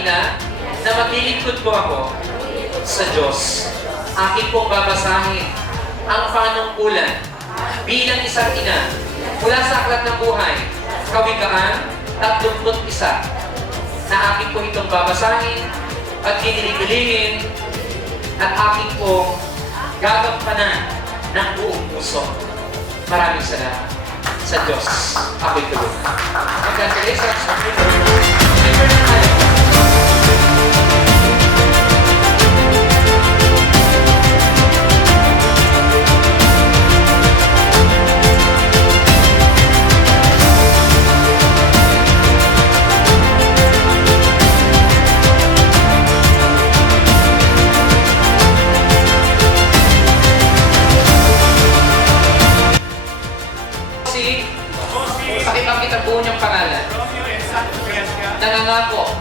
ina na maglilingkod po ako sa Diyos. Akin pong babasahin ang panungkulan bilang isang ina mula sa Aklat ng Buhay, Kawikaan 31, na akin po itong babasahin at dinilin at akin pong gagampanan ng buong puso. Maraming salamat sa Diyos. Ako'y tulungan. Congratulations. Pakipakita ang buo niyang pangalan. Nangangako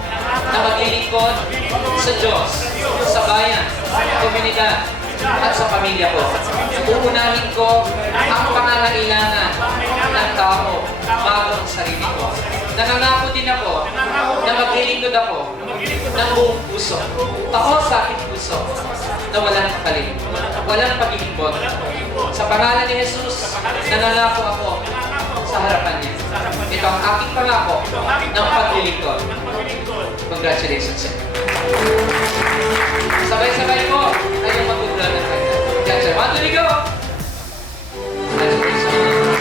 na maglilingkod sa Diyos, sa bayan, komunidad, at sa pamilya ko. Uunahin ko ang pangangailangan ng tao bago ang sarili ko. Nangangako din ako na maglilingkod ako ng buong puso. Ako sa aking puso na walang kapalit, walang pag-iimbot. Sa pangalan ni Jesus, nangangako ako sa harapan niya. Ito ang aking pangako ng paglilingkod. Congratulations, sir. Sabay-sabay po kayong mag-ulan ng kanya. Diyan, sir. 1, 2, go! Congratulations.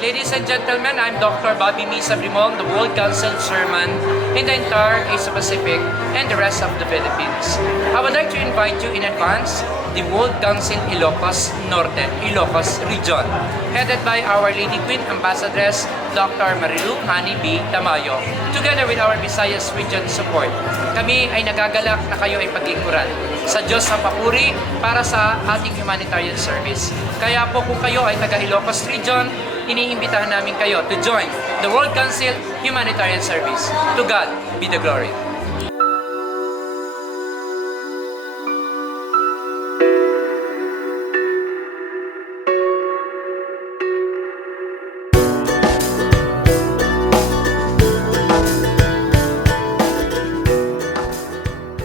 Ladies and gentlemen, I'm Dr. Bobby Misa Brimong, the World Council Chairman in the entire Asia Pacific and the rest of the Philippines. I would like to invite you in advance the World Council Ilocos Norte, Ilocos Region, headed by Our Lady Queen Ambassadress Dr. Marilu Hani B. Tamayo, together with our Visayas Region support. Kami ay nagagalak na kayo ay paglingkuran sa Diyos sa papuri para sa ating humanitarian service. Kaya po kung kayo ay taga Ilocos Region, iniimbitahan namin kayo to join the World Council Humanitarian Service. To God be the glory.